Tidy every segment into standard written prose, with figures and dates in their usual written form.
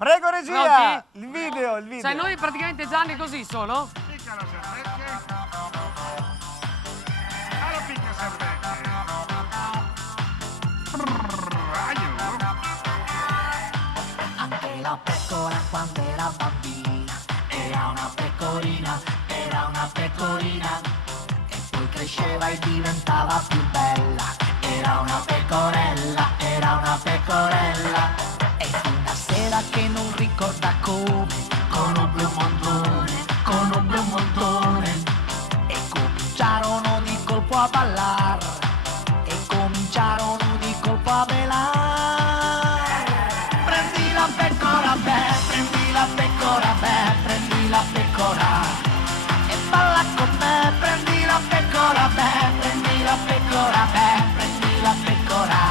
Prego regia, Pronti? il video. Cioè noi praticamente Gianni così solo? Picca la servette. Alla picca servette. Aiuto. Anche la pecora quando era bambina era una pecorina, era una pecorina. E poi cresceva e diventava più bella. Era una pecorella, era una pecorella. E una sera che non ricorda come, conobbe un montone. E cominciarono di colpo a ballar. E cominciarono di colpo a belare. Prendi la pecora, beh, prendi la pecora, beh, prendi la pecora. E balla con me, prendi la pecora, beh, prendi la pecora, beh, prendi la pecora.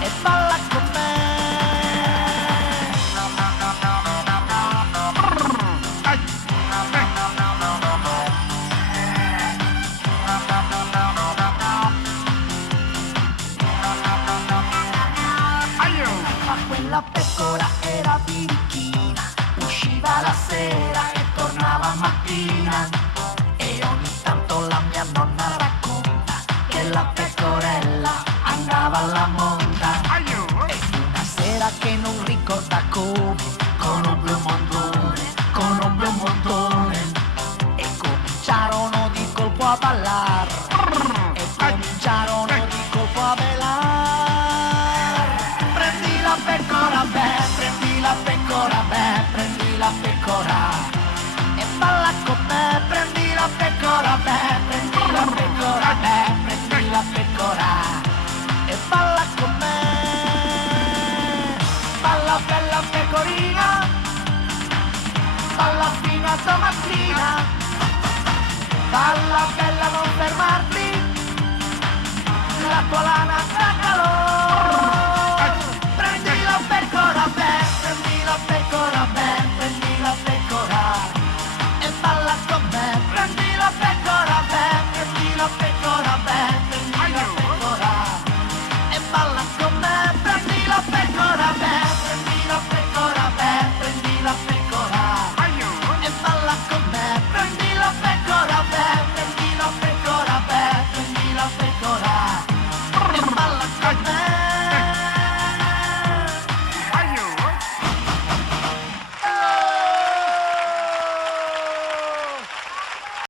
E balla con me. Ma quella pecora era birichina, usciva la sera e tornava mattina. E ogni tanto la mia nonna racconta che la pecorella andava alla monta. E una sera che non ricorda come, conobbe un montone. E cominciarono di colpo a ballar. E cominciarono di colpo a belare. Prendi la pecora, beh, prendi la pecora, beh, prendi la pecora. E balla con me, prendi la pecora, beh, prendi la pecora, beh, prendi la pecora. E balla con me. Balla bella pecorina, balla fino a domattina. Balla bella non fermarti, la tua lana fa calore. Prendi la pecora, beh, prendi la pecora, beh, prendi la pecora. E balla con me, prendi la pecora, beh, prendi la pecora, beh, prendi la pecora. E balla con me, prendi la pecora, beh, prendi la pecora, beh, prendi la pecora. E balla con me, prendi la pecora.